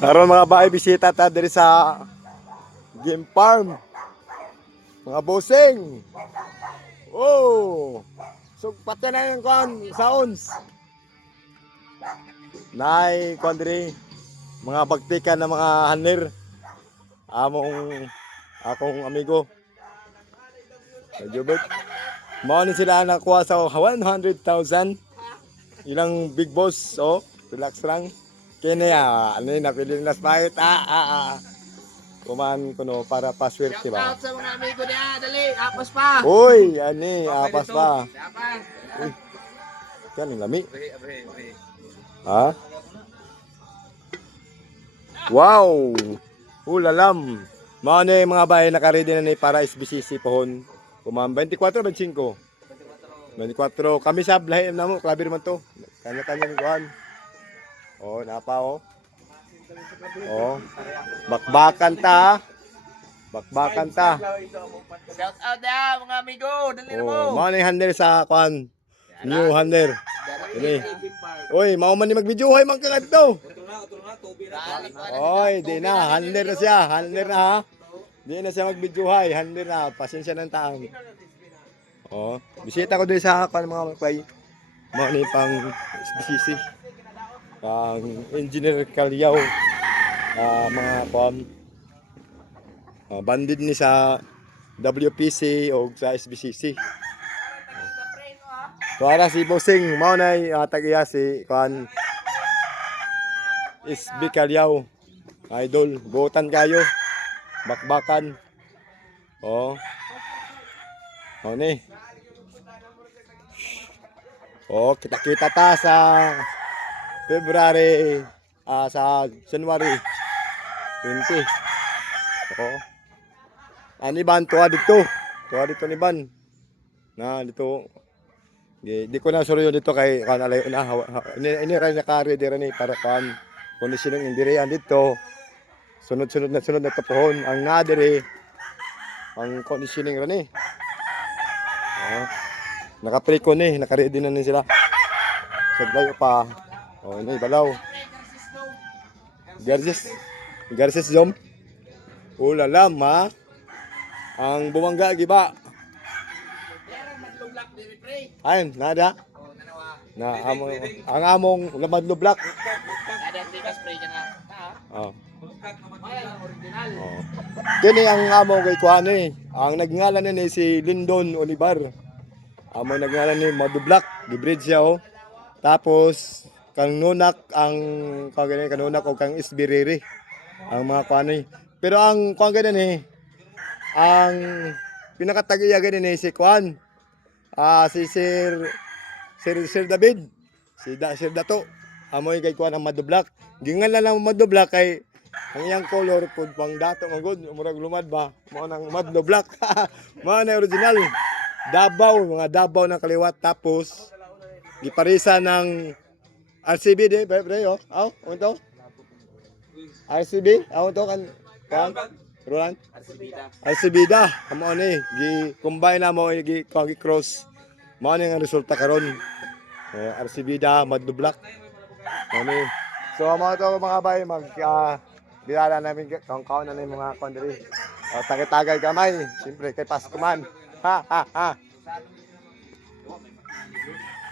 Karon mga bahay bisita ta diri sa game farm. Mga bossing. Oh. So pati na yung kon sounds. Nay kon diri mga bagtikan na mga hanir. Akong amigo. Jubert. Mao ni sila nakuha sa 100,000. Ilang big boss, oh. Relax lang. Kini ano yun, napili na spahit. Kuman kuno para paswerte ba. Shout out sa mga amigo niya, dali, apas pa. Uy, ani, apas pa. Uy, yan yung lami. Ha? Wow! Ulalam. Mao na yung mga bahay nakaready na ni para SBCC pohon. Kuman 24, 25. 24. Kami sa lahi na mo, klabir man to. Kanya-kanya ni kuhan. Oh, napa oh. Oh. Bakbakan ta. Bakbakan ta. Shout out na mga amigo, dali na mo. Oh, mao na yung handler sa kuhan. New handler. Ini. Oy, mao man ni mag-video hay man kagad to. Oy, di na, handler na siya, handler na ha. Di na siya mag-video hay, handler na, pasensya ng taang. Oh, bisita ko din sa kuhan mga magpay. Mao ni pang SBCC. Pang engineer Kalyaw. Mga kuhan. Bandid ni sa WPC o sa SBCC. Para si Bossing, mao na tagiya si kuan SB Kalyaw. Idol, buotan kayo. Bakbakan. Oh. Oh ni. Oh, kita-kita ta sa February sa January 20. Oh. Ani ban tuwa dito. Tuwa dito ni ban. Na dito. Di ko na suro dito kay kan alay na ini ra naka-ready ra ni para kan kondisyon ng indirian dito. Sunod-sunod na kapohon ang nadiri ang conditioning ra ni. Oh. Naka-pre-con ni, naka-ready na ni sila. Sagday pa. Oh, ini balaw. Garces Zom. Ulalam ha. Ang bumangga giba. Ayun, nada. Na ang among lamadlo black. Ada tigas spray dyan nga. Oh. Original. Oh. Kini ang among kay kuan ni. Ang nagngalan ni si Lindon Olivar. Among nagngalan ni Madlo Black, gibrid siya oh. Tapos kang nunak ang kanunak o kang isbiriri. Ang mga kuan ni. Pero ang kuan gani ni ang pinakatagiya gani ni si kuan. Si Sir David. Sir Dato. Amoy kay kuan ang Madlo Black. Gingan lang ang Madlo Black kay ang iyang color pud pang dato magud murag lumad ba. Mao nang Madlo Black. Mao na original. Dabaw, mga Dabaw na kaliwat tapos giparisa ng RCB de pre oh. Aw, unto? RCB, to kan Roland. RCB da. Amo ni gi-combine na mo gi cross. Mao ni ang resulta karon. RCB da Madlo Black. Ano so mga to mga bay bilala namin kaon na ng mga kondiri. Tagay-tagay gamay, siyempre kay Pasko man. Ha ha ha.